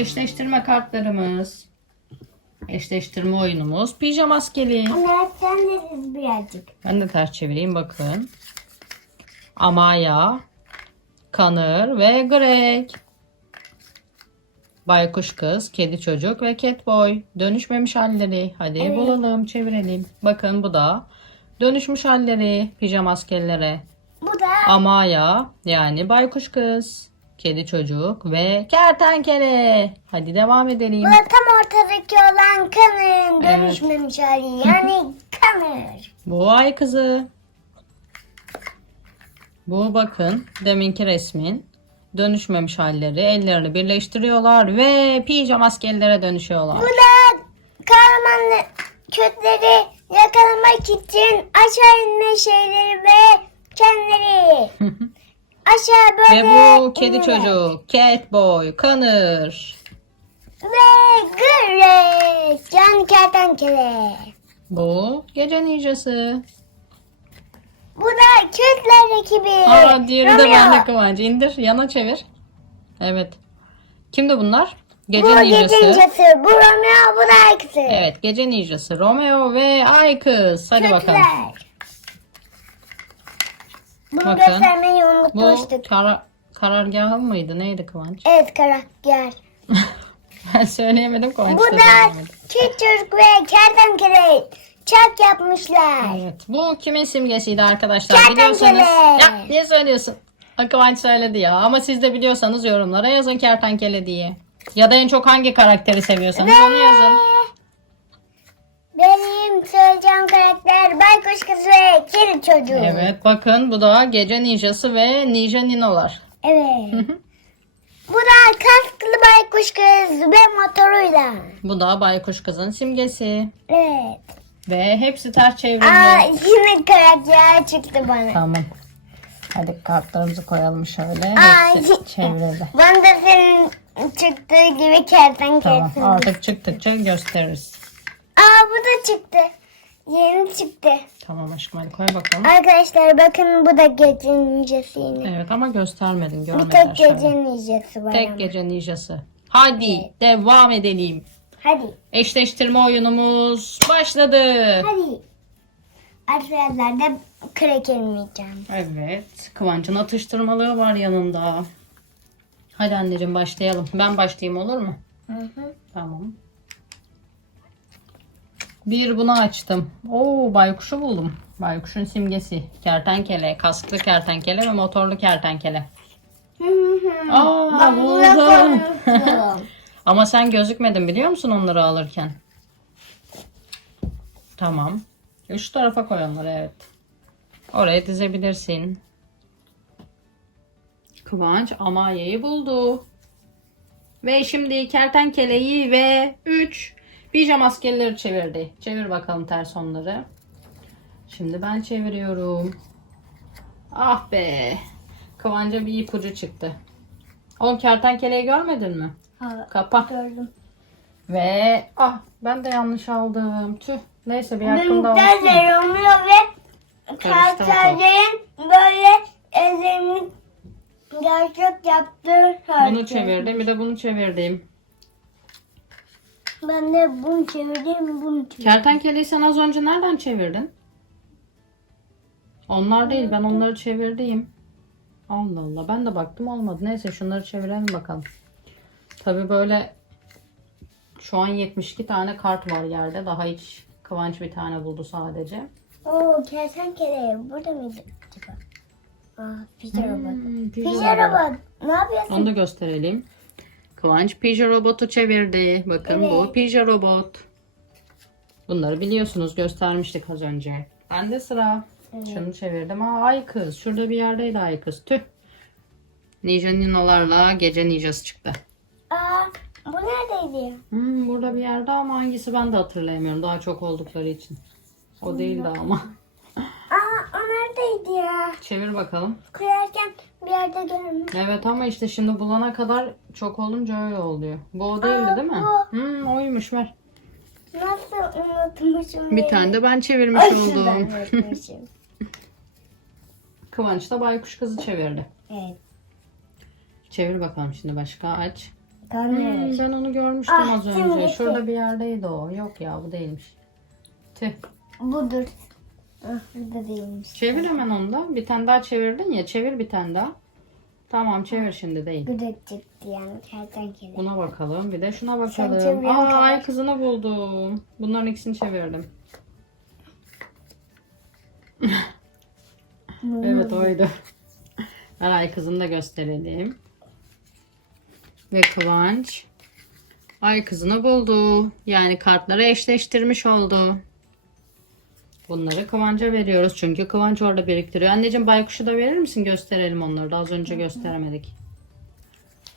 eşleştirme kartlarımız. Eşleştirme oyunumuz. Pijama maskeli. Ama sen de birazcık. Ben de ters çevireyim bakın. Amaya, Kanır ve Greg. Baykuş kız, kedi çocuk ve Catboy. Dönüşmemiş halleri. Hadi Evet. bulalım, çevirelim. Bakın bu da dönüşmüş halleri pijama askerlere. Bu da Amaya yani baykuş kız, kedi çocuk ve kertenkele. Hadi devam edelim. bu tam ortadaki olan Evet. dönüşmemiş hali. Yani kanır. Bu ay kızı. Bu bakın deminki resmin dönüşmemiş halleri. Ellerini birleştiriyorlar ve pijama askerlere dönüşüyorlar. Bu da kahramanlı kötüleri yakalamak için aşağı inme şeyleri. Aşağı ve böyle bu kedi iniyorlar. çocuk Catboy kanır. Ve Greg. Yani kertenkele. Bu gece ninjası. Bu da kötüler ekibi. Aa diğeri de Romeo. bende Kıvanç. İndir yana çevir. Evet. Kimdi bunlar? Gece Bu ninjası. gece ninjası. Bu Romeo bu da Aykızı. Evet gece ninjası. Romeo ve ay kız. Hadi bakalım. Bunu Bakın. göstermeyi Bu unutmuştuk. kara, karargahı mıydı? Neydi Kıvanç? Evet karakter. ben söyleyemedim Kıvanç Bu da küçük ve kertenkele çak yapmışlar. Evet. Bu kimin simgesiydi arkadaşlar? Kertenkele. Biliyorsanız. Ya niye söylüyorsun? Kıvanç söyledi ya. Ama siz de biliyorsanız yorumlara yazın kertenkele diye. Ya da en çok hangi karakteri seviyorsanız onu yazın. Söyleyeceğim karakter baykuş kız ve kedi çocuğu. Evet bakın bu da gece ninjası ve ninja ninolar. Evet. Bu da kasklı baykuş kız ve motoruyla. Bu da baykuş kızın simgesi. Evet. Ve hepsi ters çevrildi. Aa yine karakter çıktı bana. Tamam. Hadi kartlarımızı koyalım şöyle. Aa, Hepsi çevrildi. Bana da senin çıktığı gibi kertenkele. Tamam artık çıktıkça gösteririz. Bu da çıktı. Yeni çıktı. Tamam aşkım hadi koy bakalım. Arkadaşlar bakın bu da gece ninjası yine. Evet ama göstermedim Bir görmediler tek şöyle. gece ninjası var Tek ama. gece ninjası. Hadi devam edelim. Hadi. Eşleştirme oyunumuz başladı. Hadi. Arkadaşlar da yiyeceğim. Evet. Kıvanç'ın atıştırmalığı var yanında. Hadi anneciğim başlayalım. Ben başlayayım olur mu? Hı hı. Tamam. Bir bunu açtım. Oo baykuşu buldum. Baykuşun simgesi. Kertenkele, kasklı kertenkele ve motorlu kertenkele. Aa buldum. Ama sen gözükmedin biliyor musun onları alırken? Tamam. Üç tarafa koy onları evet. Oraya dizebilirsin. Kıvanç Amaye'yi buldu. Ve şimdi kertenkeleyi ve 3 pijama askerleri çevirdi. Çevir bakalım ters onları. Şimdi ben çeviriyorum. Ah be. Kıvanç'a bir ipucu çıktı. O kertenkeleyi görmedin mi? Ha, Kapa. gördüm. Ve ah ben de yanlış aldım. Tüh. Neyse bir Benimkiler olsun. de Romeo ve karakterlerin böyle ellerini gerçek yaptığı Bunu çevirdim bir de bunu çevirdim. Ben de bunu çevirdim, bunu çevirdim. Kertenkeleyi sen az önce nereden çevirdin? Onlar değil ben onları çevirdim. Allah Allah ben de baktım olmadı. Neyse şunları çevirelim bakalım. Tabi böyle şu an 72 tane kart var yerde. Daha hiç Kıvanç bir tane buldu sadece. Oo, kertenkele burada mıydı acaba? Aa, pizza robot. Hmm, Pizza robot, ne yapıyorsun? Onu da gösterelim. Kıvanç Pija robotu çevirdi. Bakın bu Evet. Pija robot. Bunları biliyorsunuz göstermiştik az önce. Bende sıra. Şunu çevirdim. Aa ay kız. Şurada bir yerdeydi ay kız. Tüh. Ninja ninolarla gece ninjası çıktı. Aa, bu neredeydi? Hmm, burada bir yerde ama hangisi ben de hatırlayamıyorum. Daha çok oldukları için. O değildi ama. Ya? Çevir bakalım. Koyarken bir yerde görmüş. Evet ama işte şimdi bulana kadar çok olunca öyle oluyor. Bu o değildi Aa, değil mi? bu. Hmm, oymuş ver. Nasıl unutmuşum? Bir tane de ben çevirmiş Ay, oldum. unutmuşum. Kıvanç da baykuş kızı çevirdi. evet. Çevir bakalım şimdi başka aç. Tanrı. Hmm, ben onu görmüştüm Ah, az önce. Şurada bir yerdeydi o. Yok ya bu değilmiş. Tüh. Budur. Ah, değilmiş. Çevir hemen onu da. Bir tane daha çevirdin ya. Çevir bir tane daha. Tamam çevir şimdi değil. Bu da çıktı yani kertenkele. Buna bakalım. Bir de şuna bakalım. çevir, Aa ay kızını buldum. Bunların ikisini çevirdim. Evet oydu. Ver ay kızını da gösterelim. Ve Kıvanç ay kızını buldu. Yani kartları eşleştirmiş oldu. Bunları Kıvanç'a veriyoruz. Çünkü Kıvanç orada biriktiriyor. Anneciğim baykuşu da verir misin? Gösterelim onları da. Az önce gösteremedik.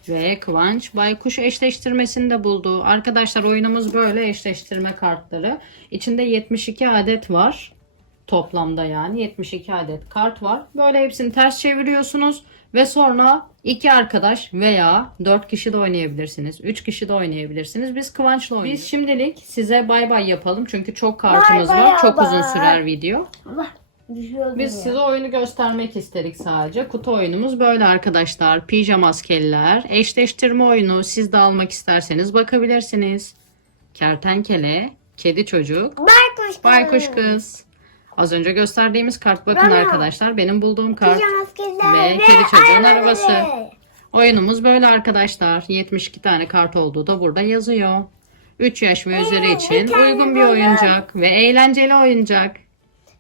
Ve Kıvanç baykuş eşleştirmesini de buldu. Arkadaşlar oyunumuz böyle eşleştirme kartları. İçinde 72 adet var. Toplamda yani 72 adet kart var. Böyle hepsini ters çeviriyorsunuz ve sonra iki arkadaş veya 4 kişi de oynayabilirsiniz. 3 kişi de oynayabilirsiniz. Biz Kıvanç'la oynuyoruz. Biz şimdilik size bay bay yapalım. Çünkü çok kartımız Bay var. bay Çok bay. uzun sürer video. Allah Biz ya. size oyunu göstermek istedik sadece. Kutu oyunumuz böyle arkadaşlar. Pijama maskeliler, eşleştirme oyunu. Siz de almak isterseniz bakabilirsiniz. Kertenkele, kedi çocuk, Baykuş kız. baykuş kız. Az önce gösterdiğimiz kart bakın Bravo. arkadaşlar. Benim bulduğum kart. Ve kedi çocuğun arabası. Oyunumuz böyle arkadaşlar. 72 tane kart olduğu da burada yazıyor. 3 yaş ve üzeri için uygun bir oyuncak ve eğlenceli oyuncak.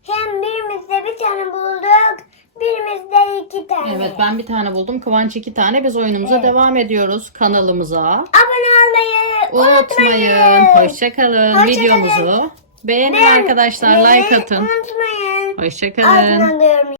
Hem birimizde bir tane bulduk. Birimizde iki tane. Evet ben bir tane buldum. Kıvanç iki tane. Biz oyunumuza devam ediyoruz kanalımıza. Abone olmayı Unutmayın. Hoşçakalın. Hoşça Videomuzu beğenin arkadaşlar. Like atın. Unutmayın. Hoşçakalın.